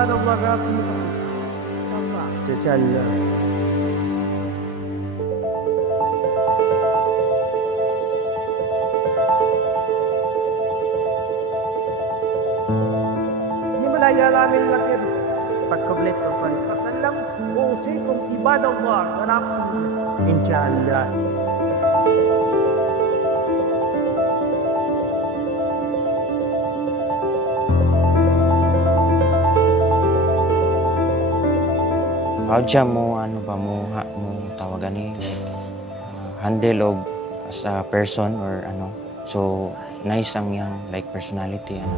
عباد الله غير سنة النساء. صلى. تتعلم. Sini malaya min lakib. Pagkablit of Rasulullah أوصيكم عباد الله غير سنة. إن شاء الله. How siya mo tawagan ni handle og as a person or ano. So nice ang yang like personality ano.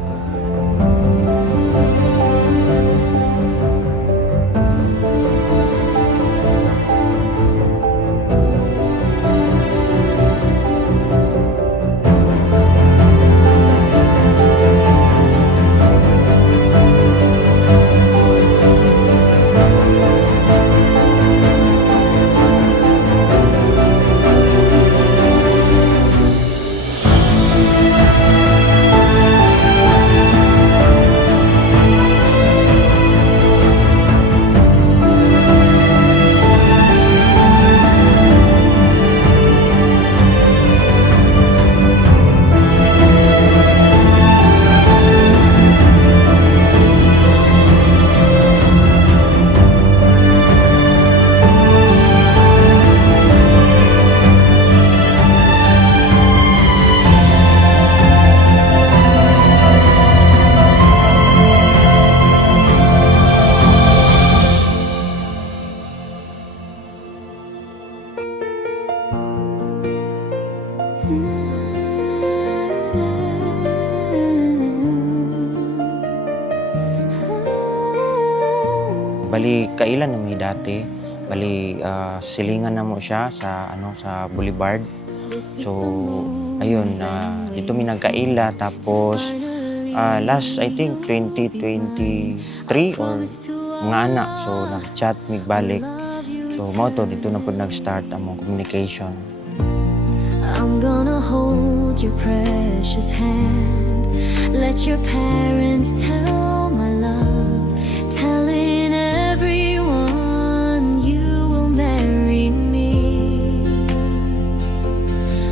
Bali kailan na may dati. Bali silingan na mo siya sa sa Boulevard. So ayun dito mi nagkaila tapos last I think 2023 or mga anak so nag-chat mig balik. So mao to dito na pud nag-start among communication. I'm gonna hold your precious hand. Let your parents tell my love, telling everyone you will marry me.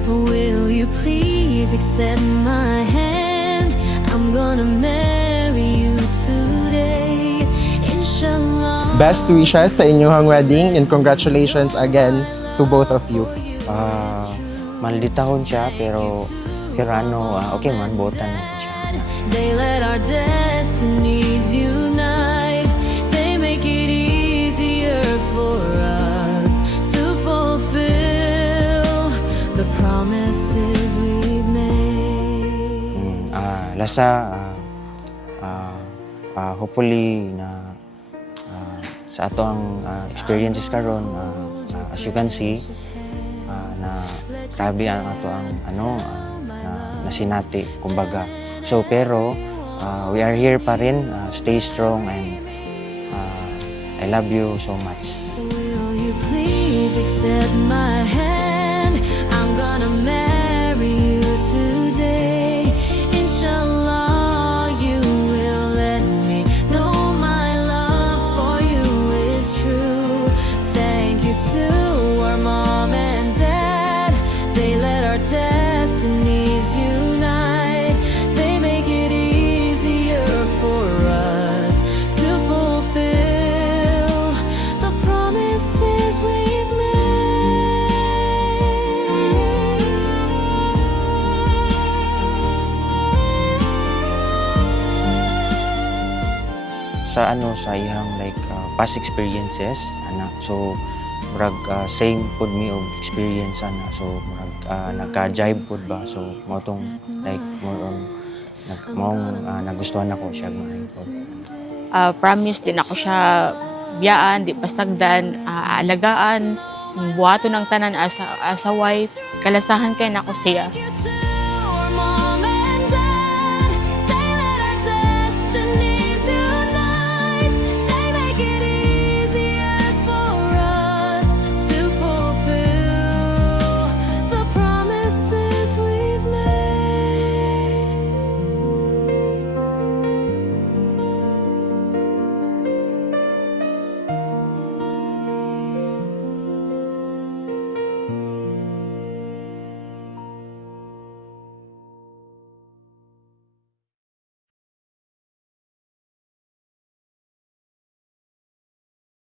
Will you please accept my hand? I'm gonna marry you today, inshallah. Best wishes sa inyong wedding and congratulations again to both of you. Malditahon siya pero okay man botan siya. They let our destinies unite. They make it easier for us to fulfill the promises we've made. Hopefully na sa ato ang experiences karon as you can see na grabe ang ato ang na nasinati kumbaga. So pero we are here pa rin, stay strong and I love you so much. Will you please accept my hand? I'm gonna marry you today. Inshallah you will let me know my love for you is true. Thank you to our mom and dad. They let our destinies unite. They make it easier for us to fulfill the promises we've made. Sa sa iyang like past experiences so murag same pod mi og experience so murag nagka-jibe pod ba so mo tong like more on nagustuhan ako siya maayo pod. Promise din ako siya biyaan, di pasagdan, alagaan, buhaton ng tanan as a wife, kalasahan kay nako siya.